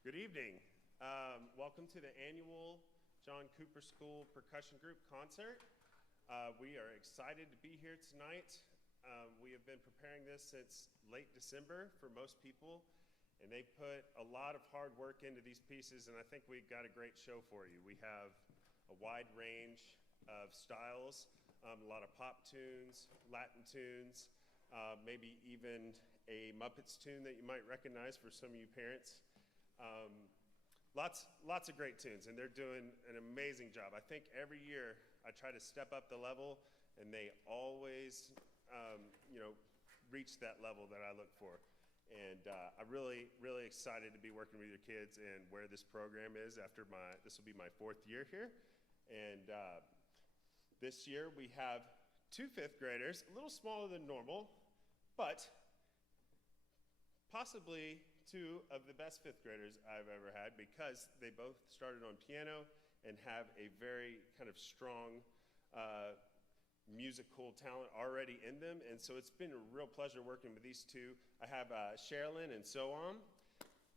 Good evening. Welcome to the annual John Cooper School Percussion Group concert. We are excited to be here tonight. We have been preparing this since late December for most people, and they put a lot of hard work into these pieces, and I think we've got a great show for you. We have a wide range of styles, a lot of pop tunes, Latin tunes, maybe even a Muppets tune that you might recognize for some of you parents. Lots of great tunes, and they're doing an amazing job. I think every year I try to step up the level, and they always, reach that level that I look for. And I'm really excited to be working with your kids and where this program is after this will be my 4th year here. And this year we have 2 5th graders, a little smaller than normal, but possibly 2 of the best 5th graders I've ever had, because they both started on piano and have a very kind of strong musical talent already in them. And so it's been a real pleasure working with these 2. I have Sherilyn and So On.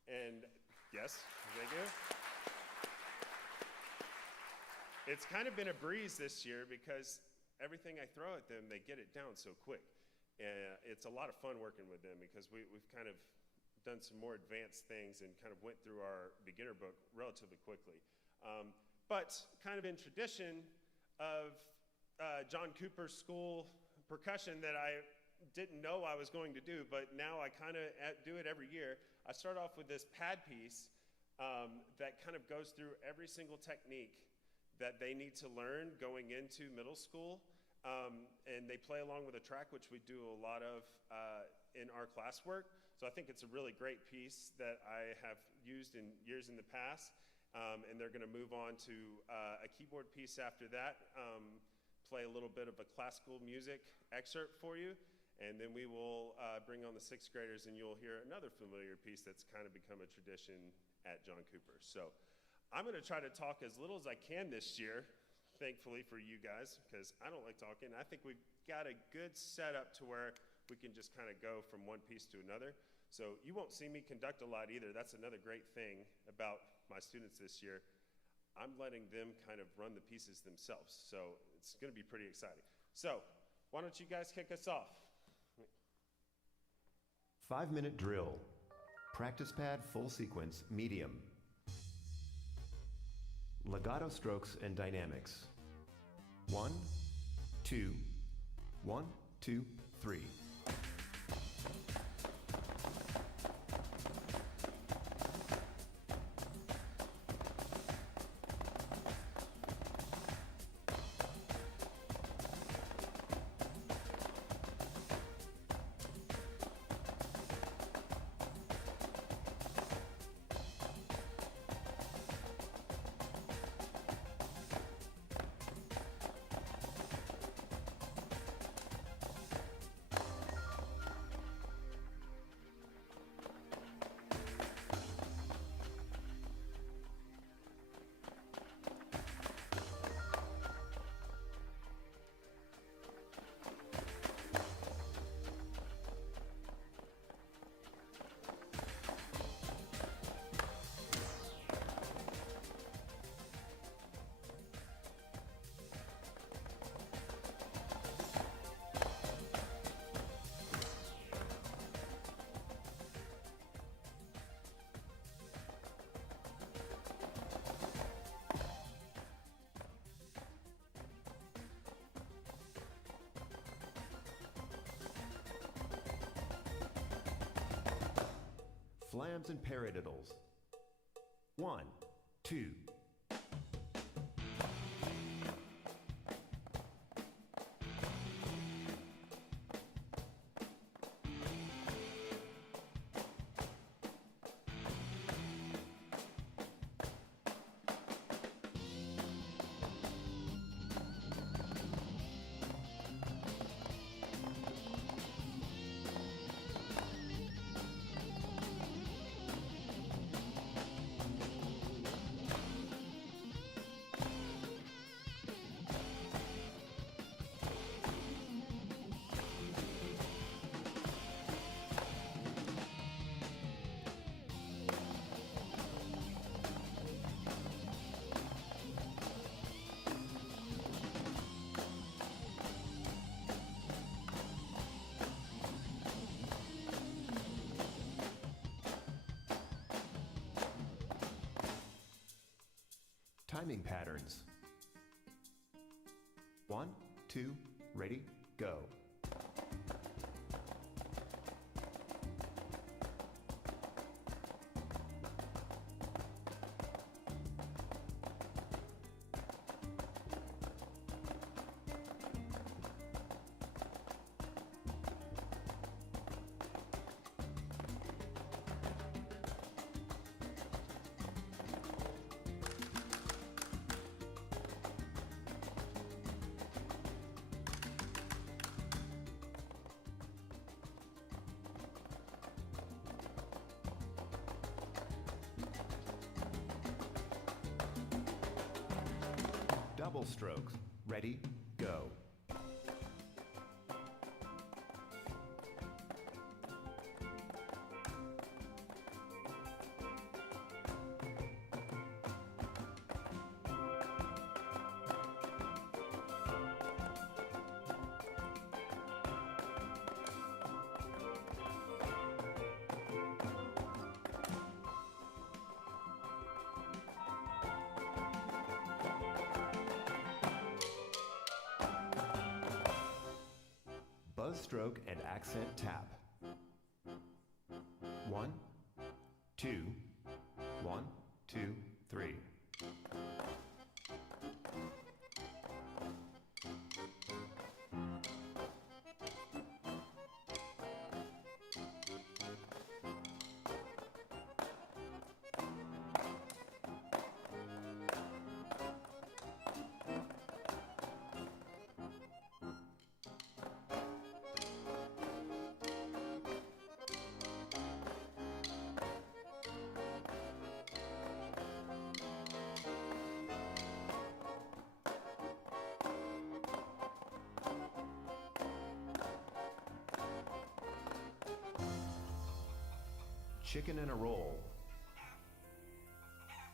And yes, thank you. It's kind of been a breeze this year because everything I throw at them, they get it down so quick. And it's a lot of fun working with them because we've kind of done some more advanced things and kind of went through our beginner book relatively quickly. But kind of in tradition of John Cooper School Percussion that I didn't know I was going to do, but now I kind of do it every year. I start off with this pad piece that kind of goes through every single technique that they need to learn going into middle school. And they play along with a track, which we do a lot of in our classwork. So I think it's a really great piece that I have used in years in the past. And they're going to move on to a keyboard piece after that, play a little bit of a classical music excerpt for you. And then we will bring on the 6th graders, and you'll hear another familiar piece that's kind of become a tradition at John Cooper. So I'm going to try to talk as little as I can this year, thankfully for you guys, because I don't like talking. I think we've got a good setup to where we can just kind of go from one piece to another. So you won't see me conduct a lot either. That's another great thing about my students this year. I'm letting them kind of run the pieces themselves. So it's going to be pretty exciting. So why don't you guys kick us off? 5-minute drill. Practice pad full sequence, medium. Legato strokes and dynamics. 1, 2, 1, 2, 3. Flams and paradiddles. 1, 2. timing patterns. 1, 2, ready, go. Double strokes. Ready, go. Buzz stroke and accent tap. 1, 2, 1, 2, 3. Chicken in a roll.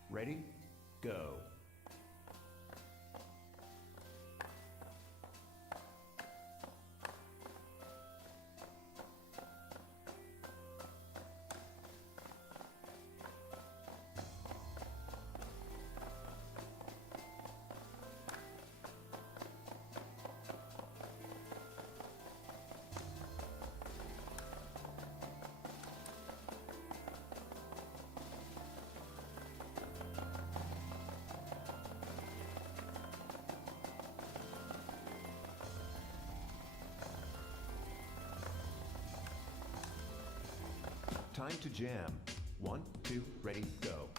Ready, go. Time to jam. 1, 2, ready, go.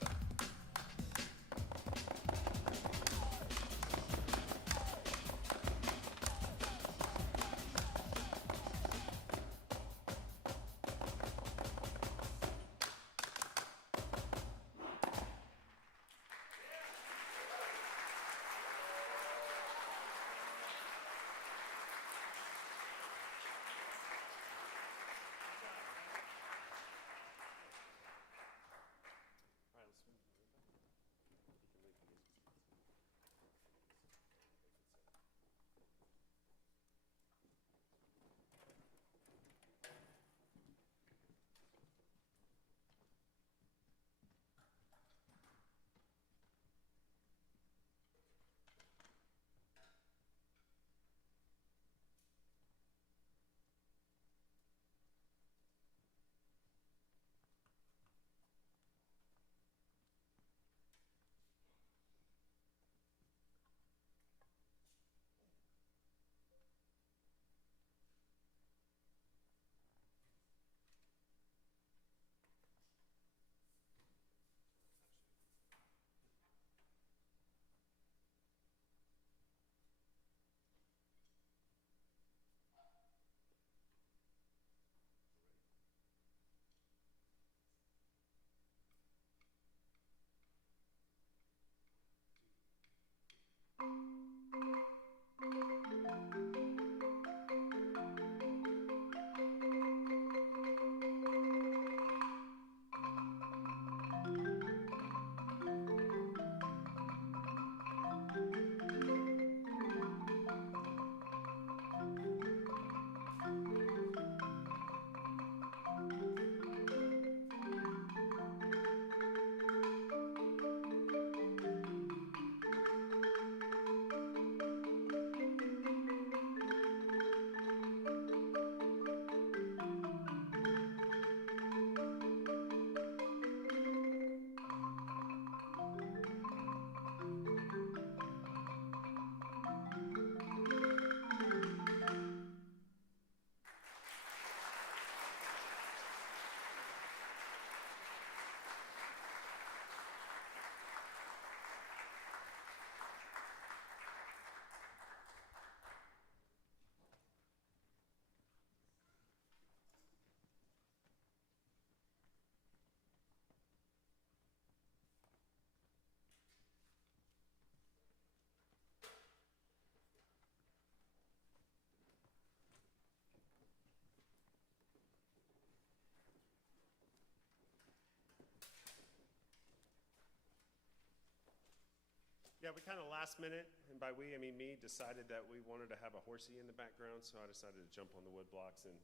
Yeah, we kind of last minute, and by we, I mean me, decided that we wanted to have a horsey in the background, so I decided to jump on the wood blocks and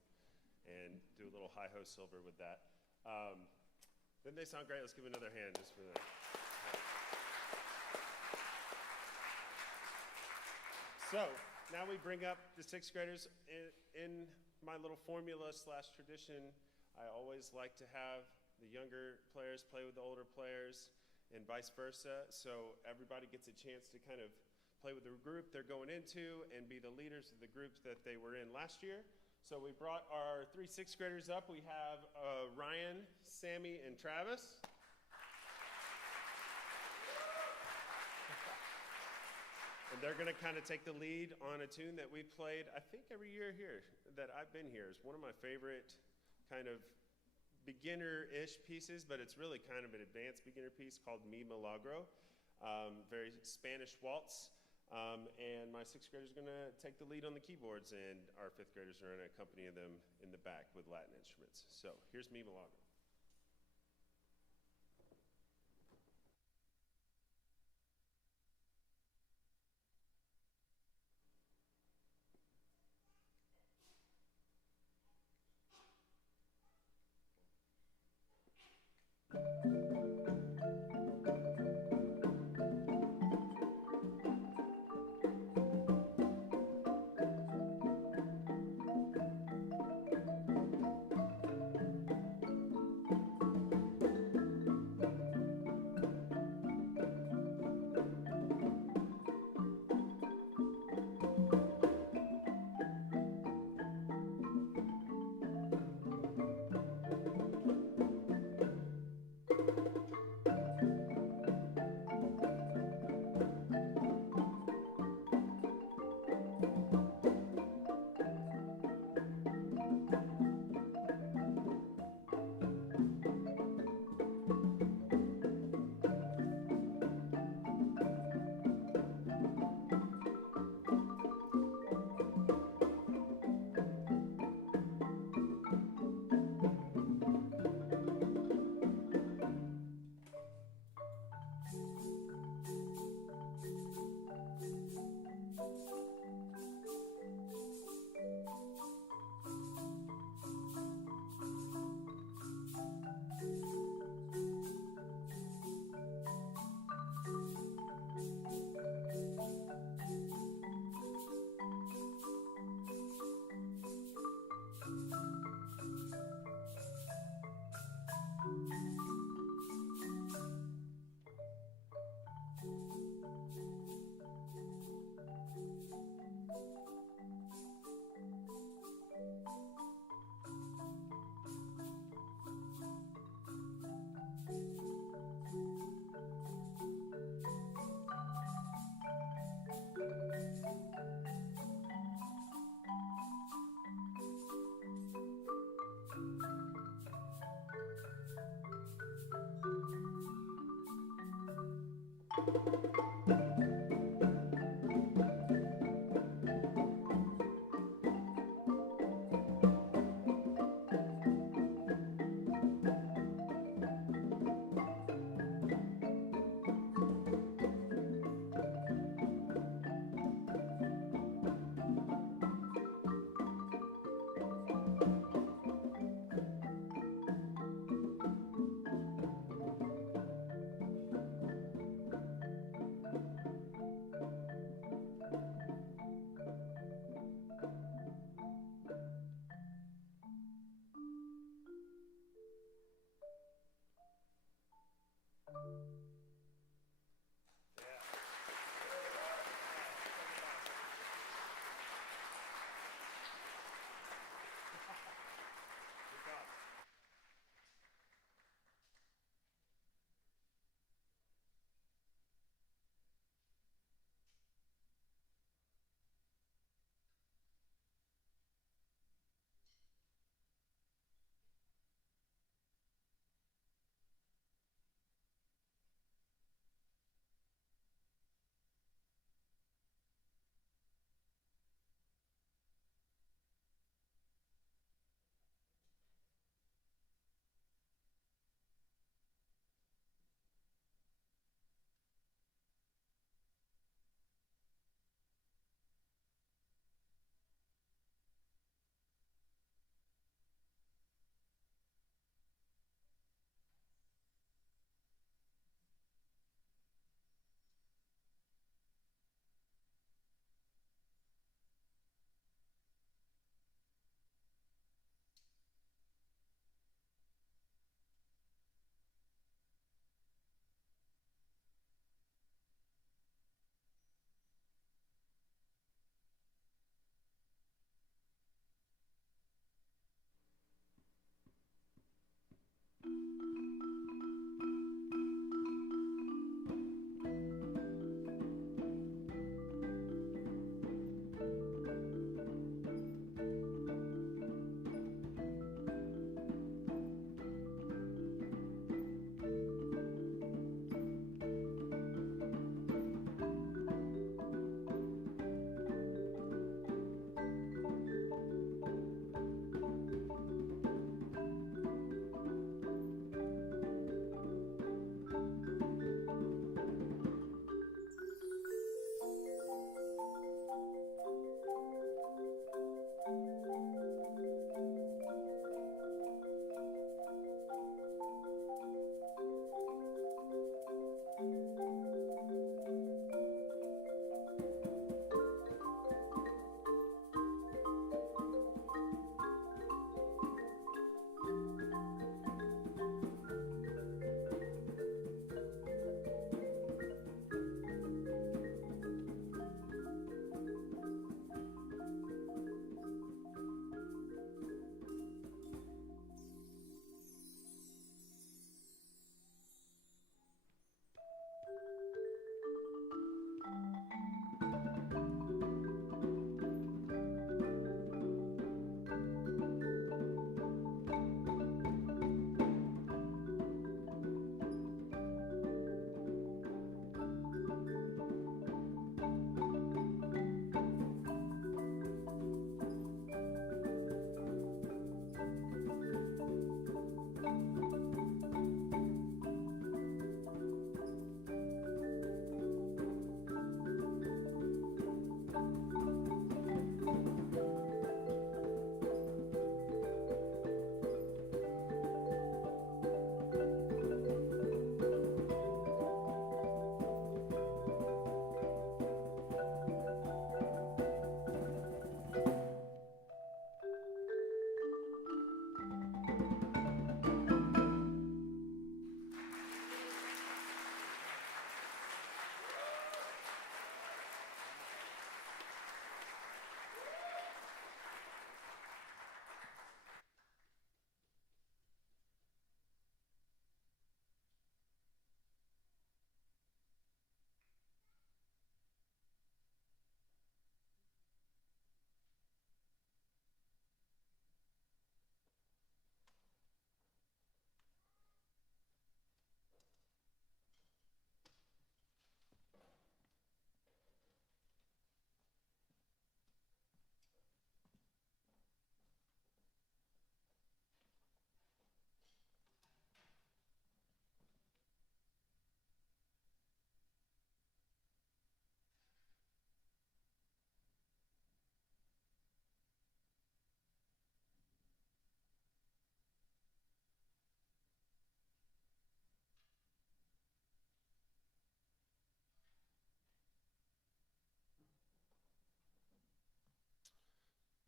do a little hi-ho silver with that. Didn't they sound great? Let's give another hand just for them. So now we bring up the sixth graders. In my little formula slash tradition, I always like to have the younger players play with the older players and vice versa. So everybody gets a chance to kind of play with the group they're going into and be the leaders of the groups that they were in last year. So we brought our 3 sixth graders up. We have Ryan, Sammy, and Travis. And they're going to kind of take the lead on a tune that we played, I think, every year here that I've been here. It's one of my favorite kind of beginner-ish pieces, but it's really kind of an advanced beginner piece called Mi Milagro, very Spanish waltz. And my sixth graders are going to take the lead on the keyboards, and our fifth graders are going to accompany them in the back with Latin instruments. So here's Mi Milagro.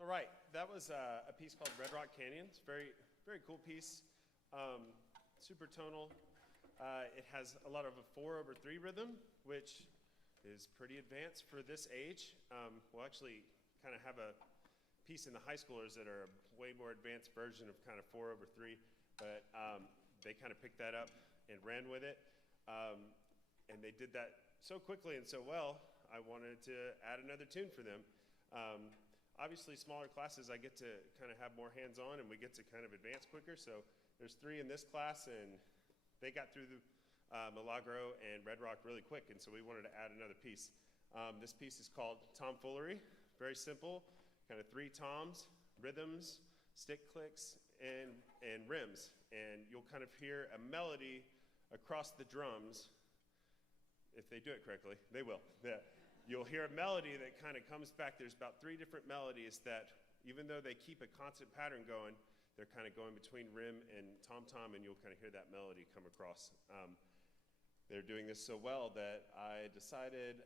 All right, that was a piece called Red Rock Canyon. It's a very, very cool piece, super tonal. It has a lot of a 4/3 rhythm, which is pretty advanced for this age. We'll actually kind of have a piece in the high schoolers that are a way more advanced version of kind of 4/3, but they kind of picked that up and ran with it. And they did that so quickly and so well, I wanted to add another tune for them. Obviously, smaller classes, I get to kind of have more hands-on and we get to kind of advance quicker. So there's 3 in this class and they got through the Milagro and Red Rock really quick, and so we wanted to add another piece. This piece is called Tomfoolery. Very simple, kind of 3 toms, rhythms, stick clicks, and rims. And you'll kind of hear a melody across the drums. If they do it correctly, they will. Yeah. You'll hear a melody that kind of comes back. There's about 3 different melodies that, even though they keep a constant pattern going, they're kind of going between rim and tom-tom, and you'll kind of hear that melody come across. They're doing this so well that I decided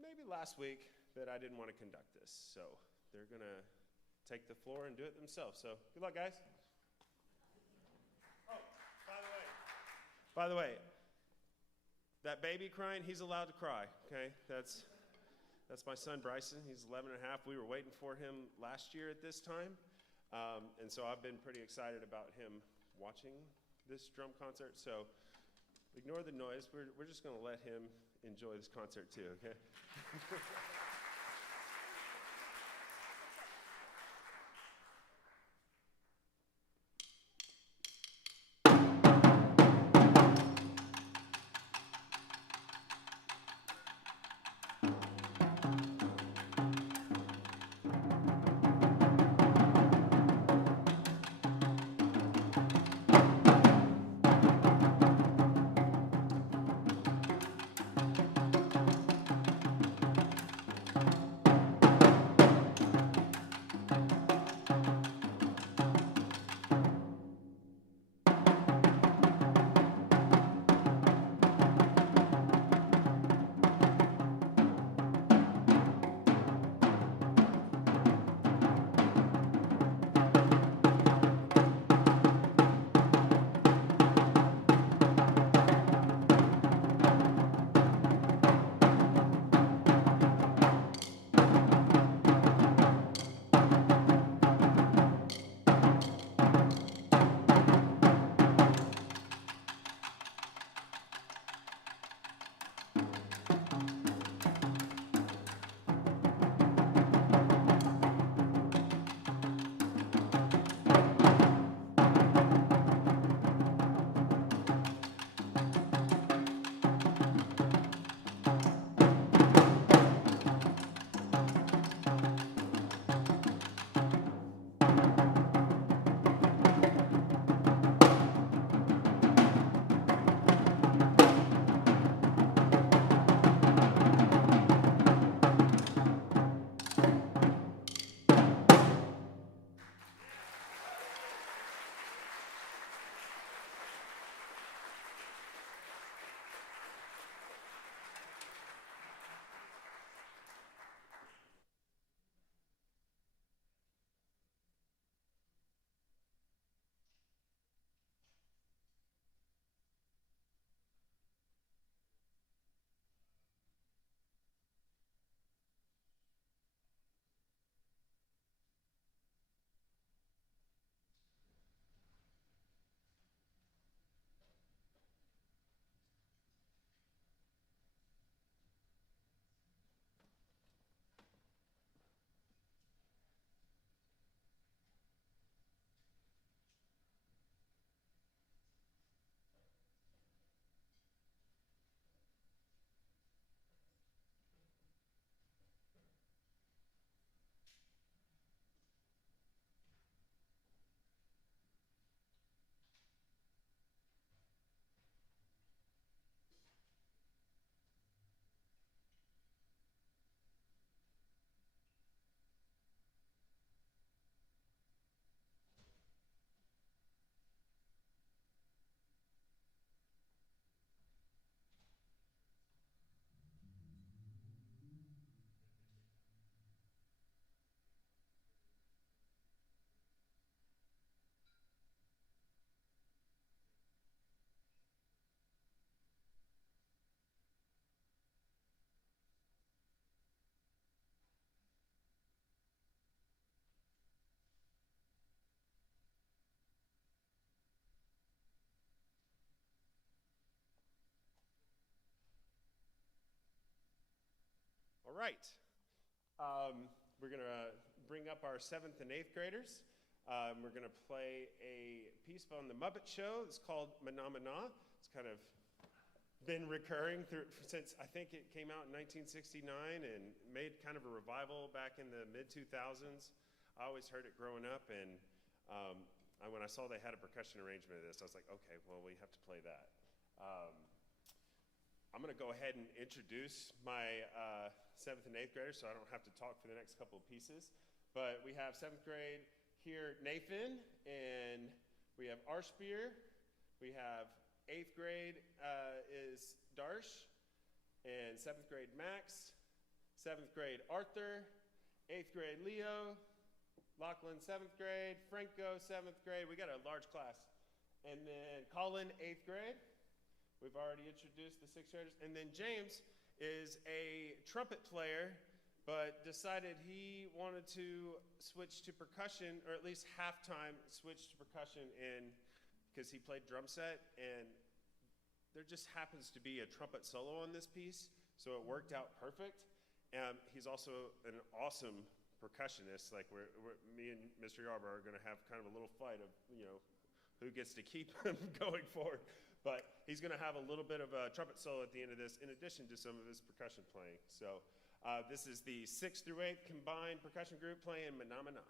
maybe last week that I didn't want to conduct this. So they're going to take the floor and do it themselves. So good luck, guys. Oh, by the way, that baby crying, he's allowed to cry, okay? That's my son, Bryson. He's 11 and a half. We were waiting for him last year at this time. And so I've been pretty excited about him watching this drum concert. So ignore the noise. We're just going to let him enjoy this concert too, okay? All right. We're going to bring up our 7th and 8th graders. We're going to play a piece on the Muppet Show. It's called Mana Mana. It's kind of been recurring since I think it came out in 1969 and made kind of a revival back in the mid-2000s. I always heard it growing up, and when I saw they had a percussion arrangement of this, I was like, okay, well, we have to play that. I'm going to go ahead and introduce my 7th and 8th graders so I don't have to talk for the next couple of pieces. But we have 7th grade here, Nathan, and we have Arshbeer. We have 8th grade is Darsh, and 7th grade Max, 7th grade Arthur, 8th grade Leo, Lachlan 7th grade, Franco 7th grade. We got a large class. And then Colin 8th grade. We've already introduced the 6th graders. And then James is a trumpet player, but decided he wanted to switch to percussion, or at least halftime switch to percussion because he played drum set, and there just happens to be a trumpet solo on this piece, so it worked out perfect. He's also an awesome percussionist. Like me and Mr. Yarber are going to have kind of a little fight of, who gets to keep him going forward. But he's going to have a little bit of a trumpet solo at the end of this, in addition to some of his percussion playing. So this is the 6th through 8th combined percussion group playing Mana Mana.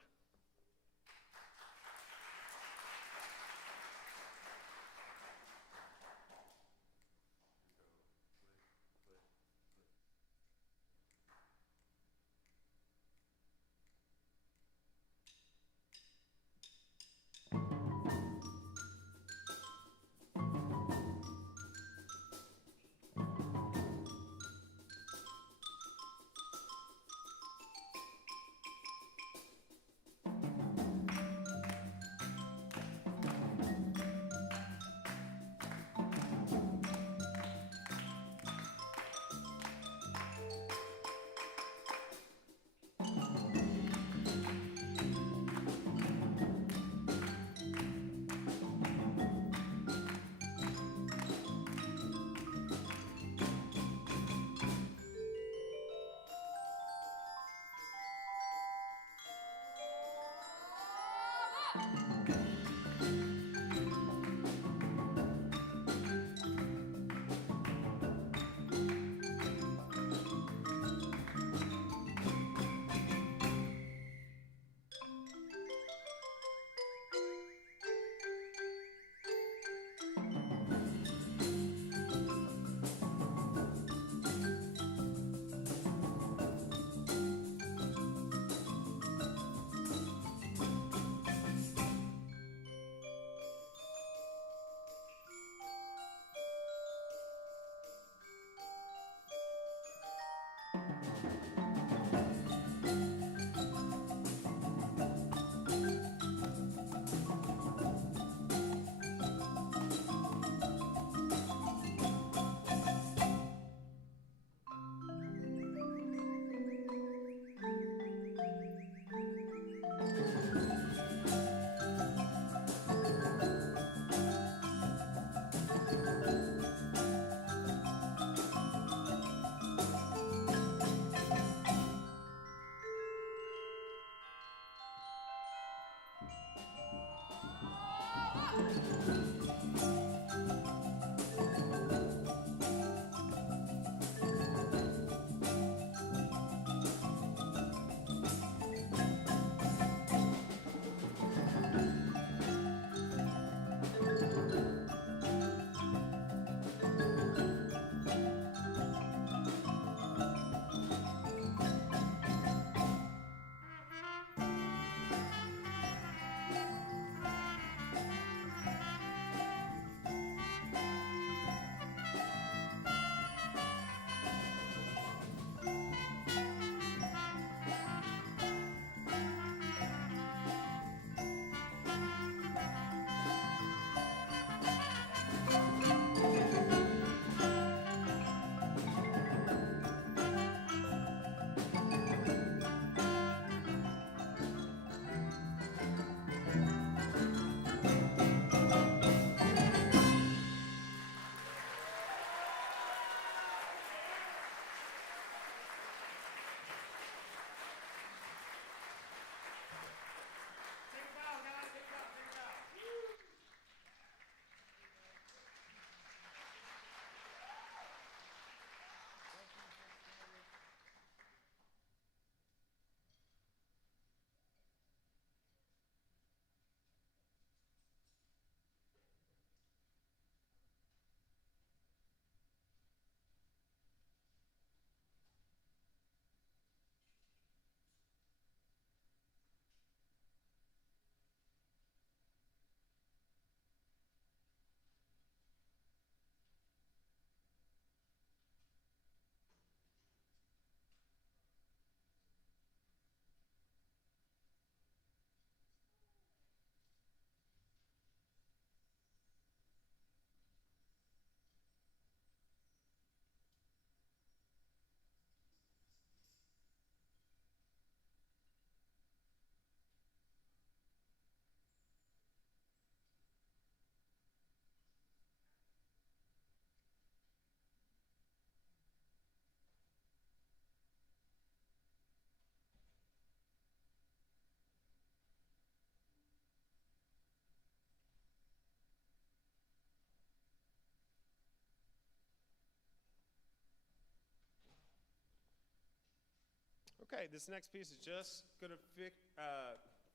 Okay, this next piece is just going to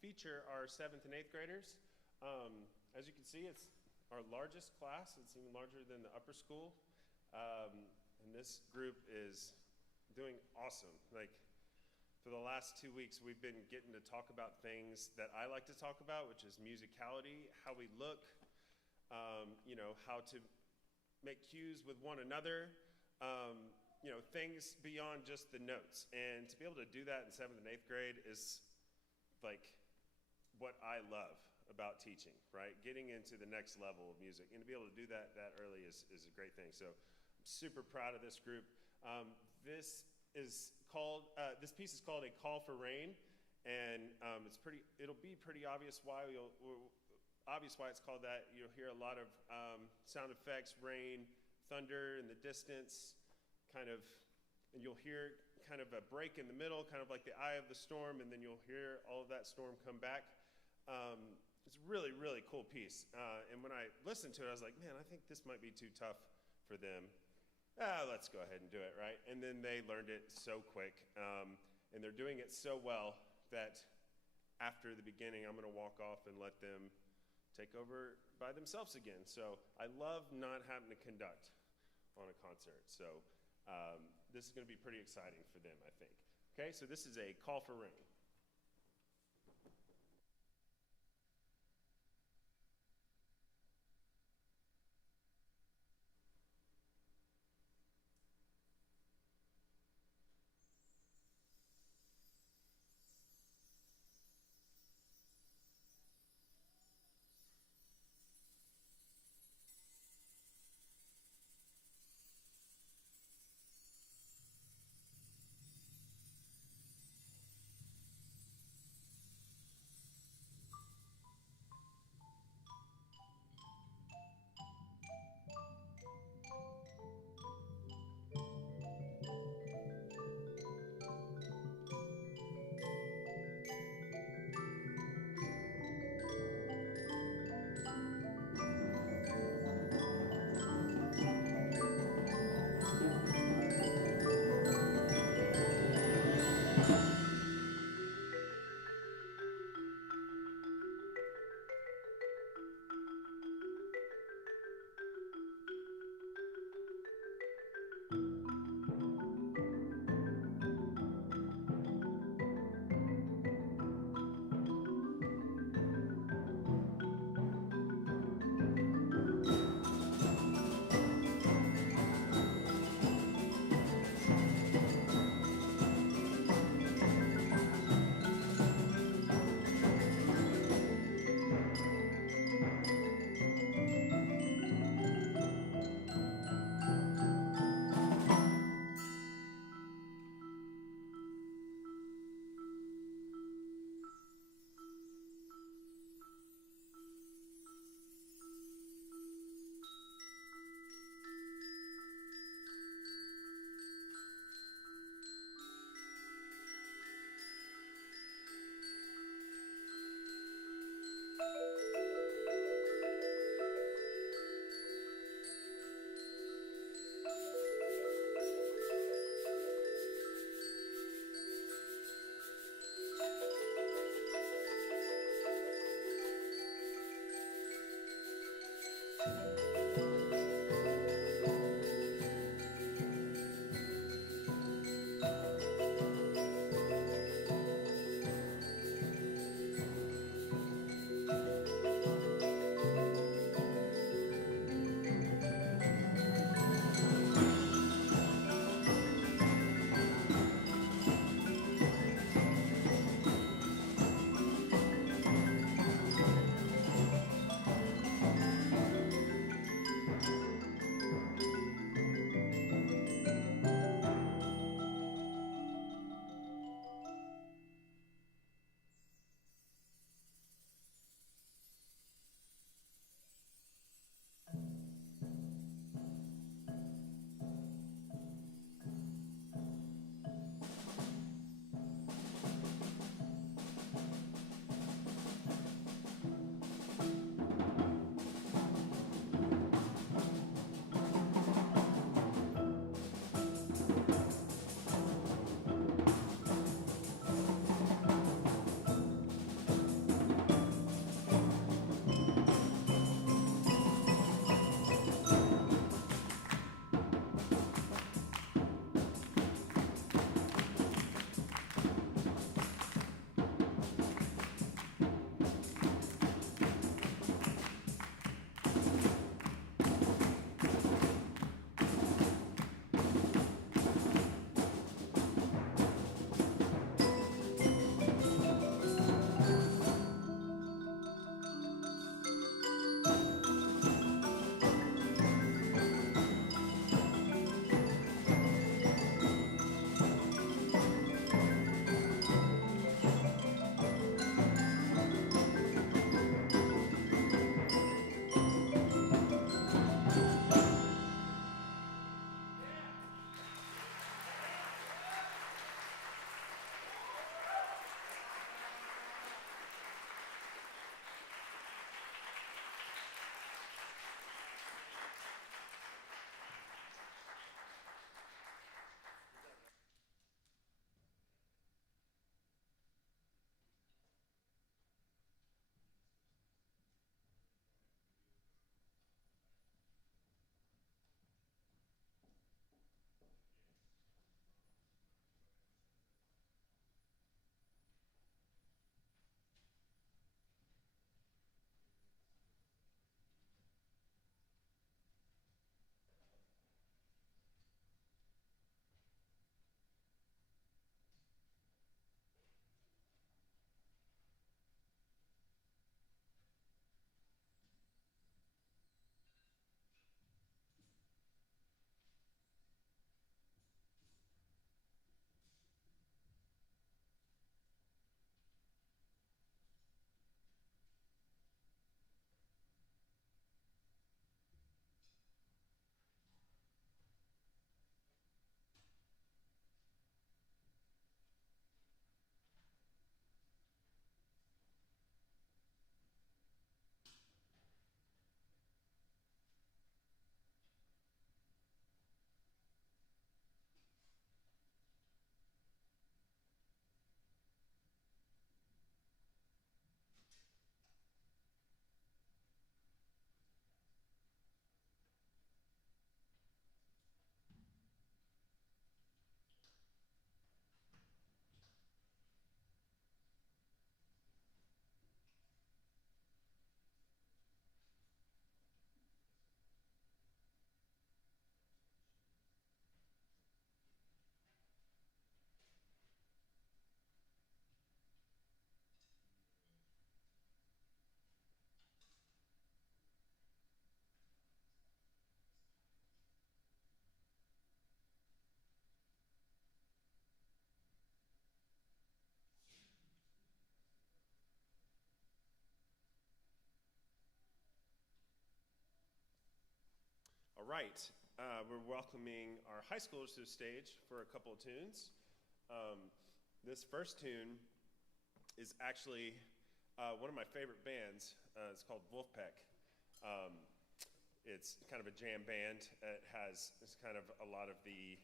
feature our 7th and 8th graders. As you can see, it's our largest class. It's even larger than the upper school. And this group is doing awesome. Like, for the last 2 weeks, we've been getting to talk about things that I like to talk about, which is musicality, how we look, how to make cues with one another, things beyond just the notes. And to be able to do that in 7th and 8th grade is like what I love about teaching, right? Getting into the next level of music. And to be able to do that early is a great thing. So I'm super proud of this group. This piece is called A Call for Rain. And it'll be pretty obvious why it's called that. You'll hear a lot of sound effects, rain, thunder in the distance, and you'll hear kind of a break in the middle, kind of like the eye of the storm, and then you'll hear all of that storm come back. It's a really, really cool piece. And when I listened to it, I was like, man, I think this might be too tough for them. Let's go ahead and do it, right? And then they learned it so quick, and they're doing it so well that after the beginning, I'm going to walk off and let them take over by themselves again. So I love not having to conduct on a concert. So this is going to be pretty exciting for them, I think. Okay, so this is A Call for Rain. right, we're welcoming our high schoolers to the stage for a couple of tunes. This first tune is actually one of my favorite bands. It's called Wolfpack. It's kind of a jam band. It's kind of a lot of big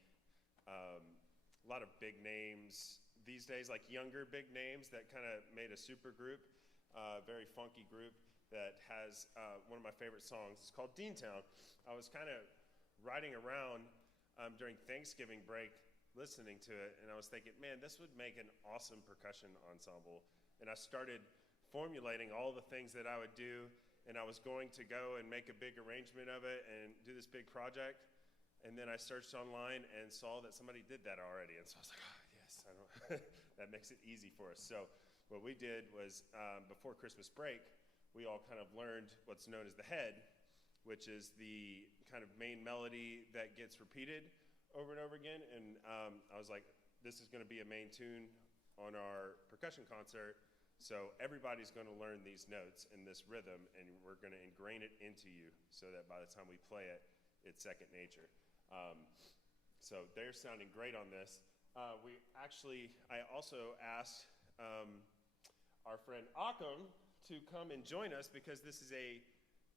names these days, like younger big names that kind of made a super group, very funky group that has one of my favorite songs. It's called Deantown. I was kind of riding around during Thanksgiving break listening to it, and I was thinking, man, this would make an awesome percussion ensemble. And I started formulating all the things that I would do, and I was going to go and make a big arrangement of it and do this big project. And then I searched online and saw that somebody did that already. And so I was like, oh, yes, that makes it easy for us. So what we did was before Christmas break, we all kind of learned what's known as the head, which is the kind of main melody that gets repeated over and over again. And I was like, this is going to be a main tune on our percussion concert. So everybody's going to learn these notes and this rhythm, and we're going to ingrain it into you so that by the time we play it, it's second nature. So they're sounding great on this. I also asked our friend Akam to come and join us because this is a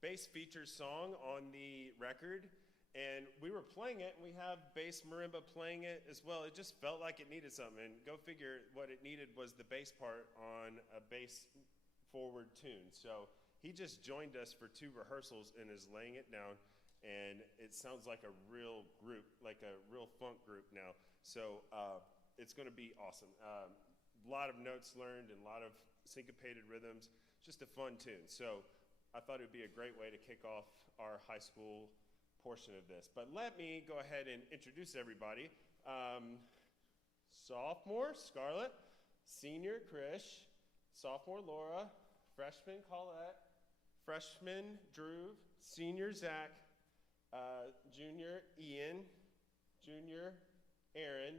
bass featured song on the record. And we were playing it, and we have bass marimba playing it as well. It just felt like it needed something. And go figure, what it needed was the bass part on a bass forward tune. So he just joined us for 2 rehearsals and is laying it down. And it sounds like a real group, like a real funk group now. So it's going to be awesome. A lot of notes learned and a lot of syncopated rhythms. Just a fun tune. So I thought it would be a great way to kick off our high school portion of this. But let me go ahead and introduce everybody. Sophomore, Scarlett. Senior, Krish. Sophomore, Laura. Freshman, Colette. Freshman, Drew. Senior, Zach. Junior, Ian. Junior, Aaron.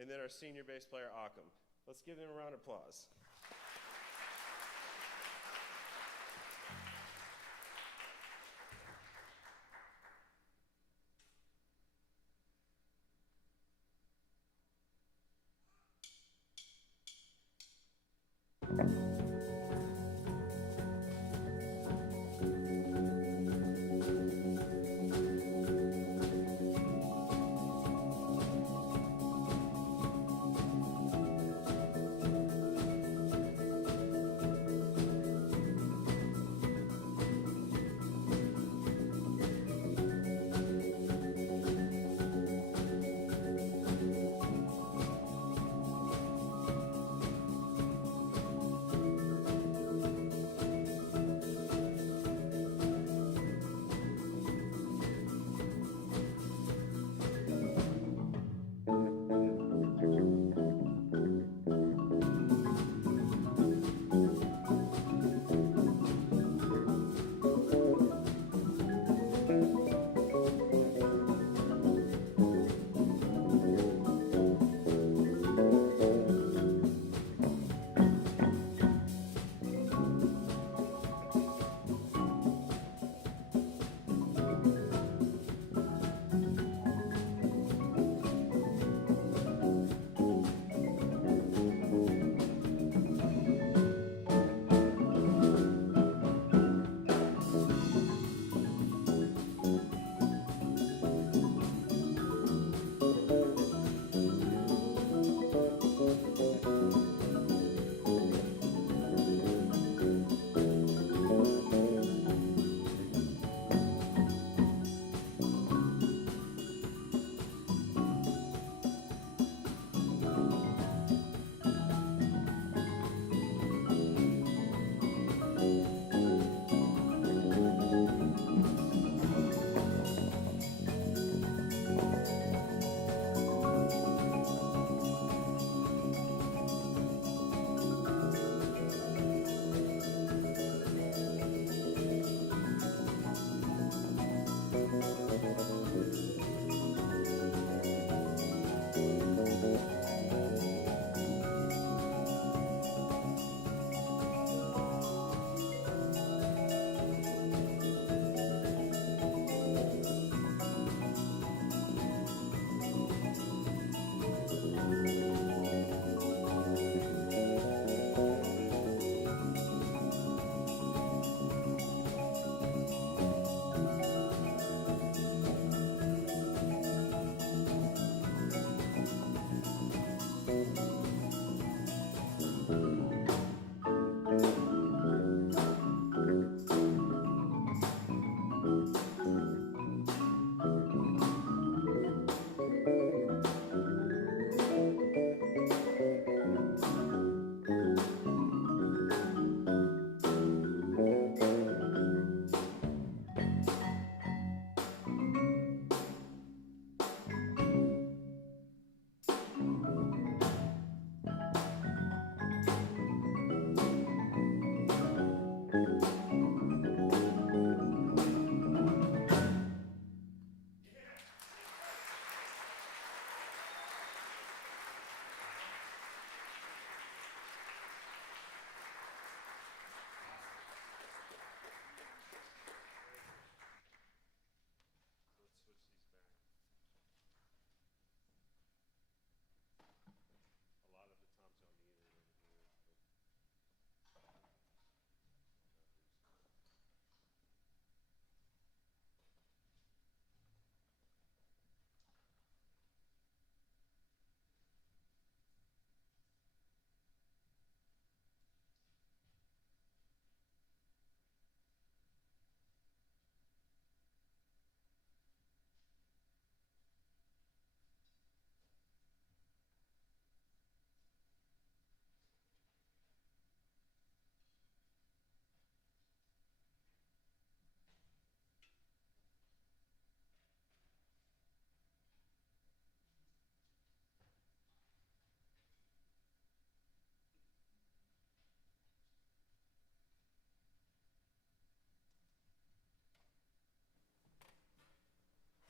And then our senior bass player, Akam. Let's give them a round of applause.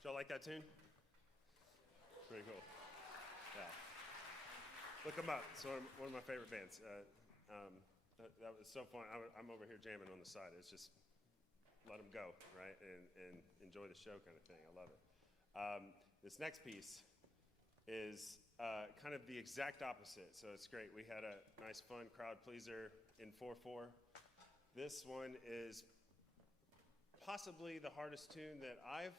Y'all like that tune? Pretty cool. Yeah. Look them up. It's one of my favorite bands. That was so fun. I'm over here jamming on the side. It's just let them go, right? And enjoy the show kind of thing. I love it. This next piece is kind of the exact opposite. So it's great. We had a nice, fun crowd pleaser in 4/4. This one is possibly the hardest tune that I've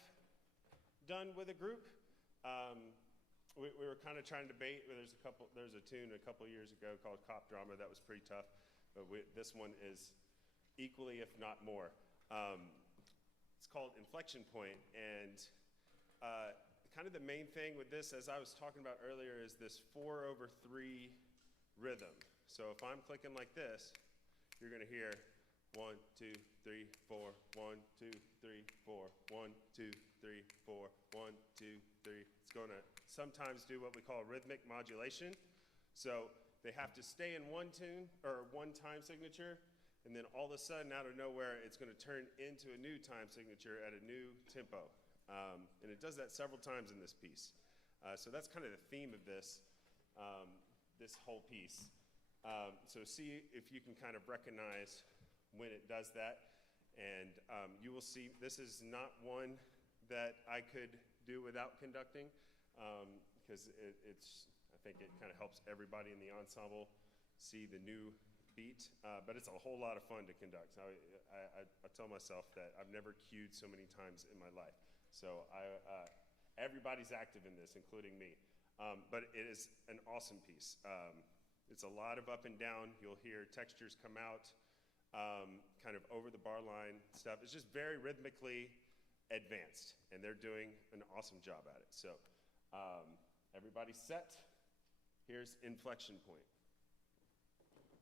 done with a group. We were kind of trying to debate. There's a tune a couple years ago called Cop Drama that was pretty tough, but this one is equally, if not more. It's called Inflection Point, and kind of the main thing with this, as I was talking about earlier, is this 4/3 rhythm. So if I'm clicking like this, you're going to hear 1, 2, 3, 4, 1, 2, 3, 4, 1, 2, 3, 4, 1, 2, 3. It's going to sometimes do what we call rhythmic modulation. So they have to stay in one tune or one time signature, and then all of a sudden, out of nowhere, it's going to turn into a new time signature at a new tempo. And it does that several times in this piece. So that's kind of the theme of this whole piece. So see if you can kind of recognize when it does that. And you will see this is not one that I could do without conducting, because I think it kind of helps everybody in the ensemble see the new beat, but it's a whole lot of fun to conduct. I tell myself that I've never cued so many times in my life. So everybody's active in this, including me. But it is an awesome piece. It's a lot of up and down. You'll hear textures come out, kind of over the bar line stuff. It's just very rhythmically advanced, and they're doing an awesome job at it. So everybody's set. Here's Inflection Point. Let's go.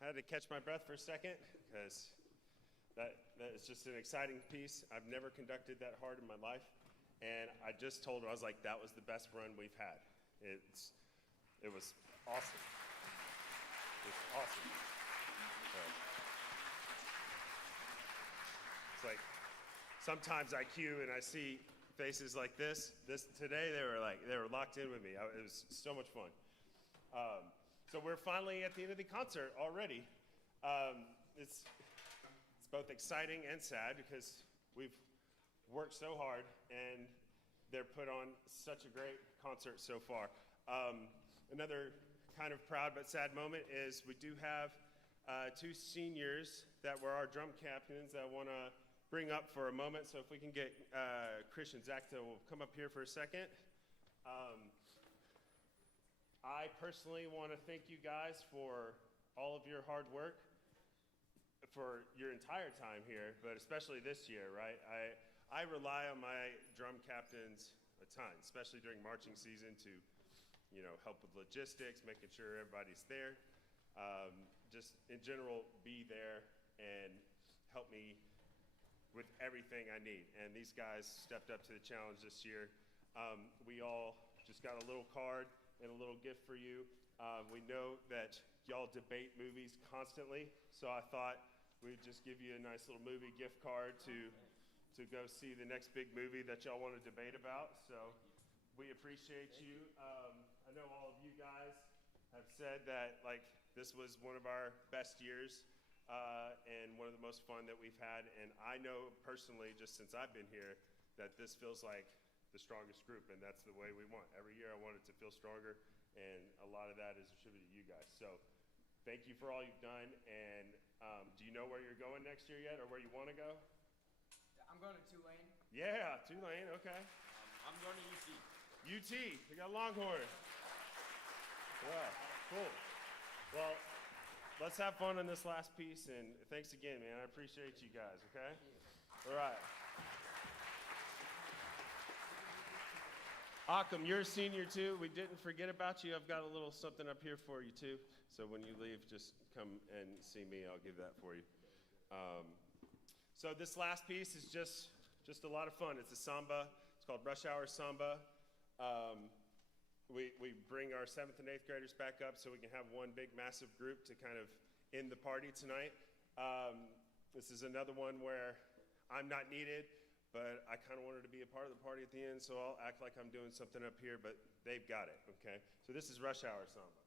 I had to catch my breath for a second because that is just an exciting piece. I've never conducted that hard in my life. And I just told her, I was like, that was the best run we've had. It was awesome. It was awesome. So, it's like sometimes I cue and I see faces like this. Today they were locked in with me. It was so much fun. So we're finally at the end of the concert already. It's both exciting and sad because we've worked so hard and they're put on such a great concert so far. Another kind of proud but sad moment is we do have two seniors that were our drum captains that I want to bring up for a moment. So if we can get Christian Zach to come up here for a second. I personally want to thank you guys for all of your hard work for your entire time here, but especially this year, right? I rely on my drum captains a ton, especially during marching season to, help with logistics, making sure everybody's there. Just in general, be there and help me with everything I need. And these guys stepped up to the challenge this year. We all just got a little card and a little gift for you. We know that y'all debate movies constantly, so I thought we'd just give you a nice little movie gift card to go see the next big movie that y'all want to debate about. So we appreciate you. I know all of you guys have said that this was one of our best years and one of the most fun that we've had. And I know personally, just since I've been here, that this feels like the strongest group, and that's the way we want. Every year I want it to feel stronger, and a lot of that is attributed to you guys. So thank you for all you've done, and do you know where you're going next year yet, or where you want to go? I'm going to Tulane. Yeah, Tulane, okay. I'm going to UT. UT, we got Longhorn. Yeah, cool. Well, let's have fun on this last piece, and thanks again, man. I appreciate you guys, okay? All right. Akam, you're a senior too. We didn't forget about you. I've got a little something up here for you too. So when you leave, just come and see me. I'll give that for you. So this last piece is just a lot of fun. It's a samba. It's called Rush Hour Samba. we bring our 7th and 8th graders back up so we can have one big massive group to kind of end the party tonight. This is another one where I'm not needed, but I kind of wanted to be a part of the party at the end, so I'll act like I'm doing something up here, but they've got it, okay? So this is Rush Hour Samba.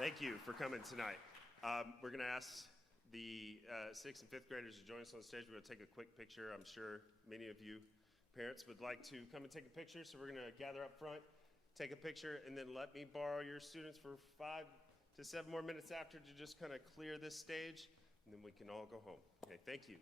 Thank you for coming tonight. We're going to ask the 6th and 5th graders to join us on the stage. We're going to take a quick picture. I'm sure many of you parents would like to come and take a picture, so we're going to gather up front, take a picture, and then let me borrow your students for 5 to 7 more minutes after to just kind of clear this stage, and then we can all go home. Okay, thank you.